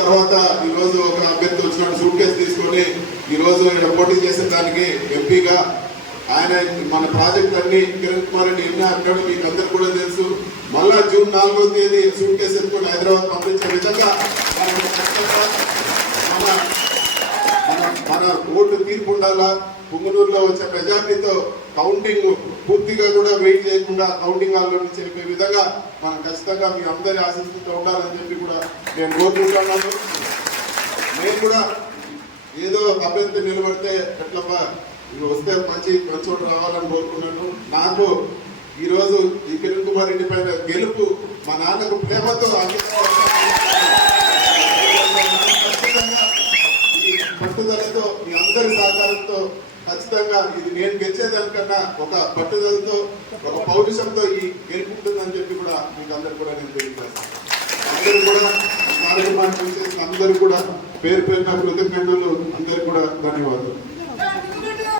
తర్వాత ఈ రోజు ఒక అభ్యర్థి వచ్చిన సూట్ కేసు తీసుకొని ఈ రోజు ఇక్కడ పోటీ చేసే దానికి ఎంపీగా ఆయన మన ప్రాజెక్టులన్నీ కిరణ్ కుమార్ రెడ్డి ఎన్నో అంటాడు, మీకు అందరు కూడా తెలుసు. మళ్ళా జూన్ 4వ తేదీ సూట్ కేసు ఎత్తుకొని హైదరాబాద్ పంపించే విధంగా మన ఓటు తీర్పు ఉండాలా. పుంగనూరులో వచ్చే మెజార్టీతో కౌంటింగ్ పూర్తిగా కూడా వెయిట్ చేయకుండా కౌంటింగ్ హాల్లో నుంచి చెప్పే విధంగా మనం ఖచ్చితంగా మీ అందరి ఆశీస్సులతో ఉండాలని చెప్పి కూడా నేను కోరుకుంటున్నాను. నేను కూడా ఏదో అభ్యర్థి నిలబడితే ఎట్లప్ప వస్తే మంచి చోటు రావాలని కోరుకున్నాను. నాకు ఈరోజు ఈ కిరణ్ కుమార్ రెడ్డి పైన గెలుపు మా నాన్నకు ప్రేమతో ఈ పట్టుదలతో మీ అందరి సహకారంతో ఖచ్చితంగా ఇది నేను గెలిచేదానికన్నా ఒక పట్టుదలతో ఒక పౌరుషంతో ఈ గెలుపుంటుందని చెప్పి కూడా మీకు అందరు కూడా నేను తెలియజేస్తాను. అందరూ కూడా కార్యక్రమాన్ని చేసిన అందరూ కూడా పేరు పేరున కృతజ్ఞతలు, అందరికీ కూడా ధన్యవాదాలు.